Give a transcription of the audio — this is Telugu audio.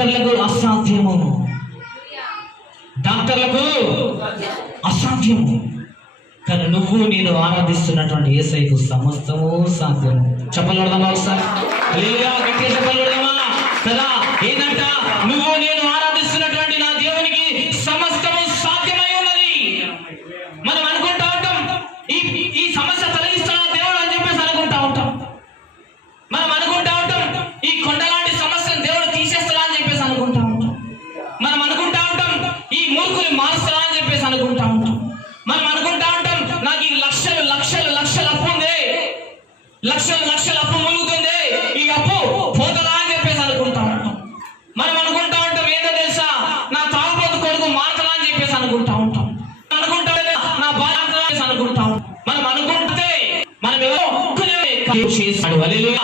డాక్టర్లకు అసాధ్యము, డాక్టర్లకు అసాధ్యము. కానీ నువ్వు నేను ఆరాధిస్తున్నటువంటి యేసయ్యకు సమస్తము సాధ్యము. చెప్పగలడదామా ఒకసారి? హల్లెలూయా, గట్టిగా చెప్పగలడదామా కదా? ఏంటంట, నువ్వు నేను ఆరాధిస్తున్నటువంటి నా దేవునికి సమస్తము సాధ్యమై ఉన్నది. మనం అనుకుంటా ఉంటాం ఈ సమస్య తొలగిస్తున్న దేవుడు అని చెప్పేసి అనుకుంటా ఉంటాం. మనం అనుకుంటా ఉంటాం ఈ కొండలాంటి సమస్యను దేవుడు తీసేస్తాడా అని చెప్పేసి అనుకుంటా ఉంటాం. మనం అనుకుంటా ఉంటాం ఈ మూర్ఖులు మారుస్తాడా అని చెప్పేసి అనుకుంటా ఉంటాం. మనం అనుకుంటా ఉంటాం నాకు ఈ లక్షలు లక్షలు లక్షల అప్పు ఉంది, లక్షలు లక్షల అప్పు ములుగుతుంది, ఈ అప్పు పోతుందా అని చెప్పేసి అనుకుంటా ఉంటాం. మనం అనుకుంటా ఉంటాం ఏదో తెలుసా, నా తాగుబోతు కొడుకు మారుతుందా అని చెప్పేసి అనుకుంటా ఉంటాం. అనుకుంటా నా భార్య అనుకుంటా ఉంటాం. మనం అనుకుంటే మనం ఎవరో చేశాడు. హల్లెలూయా.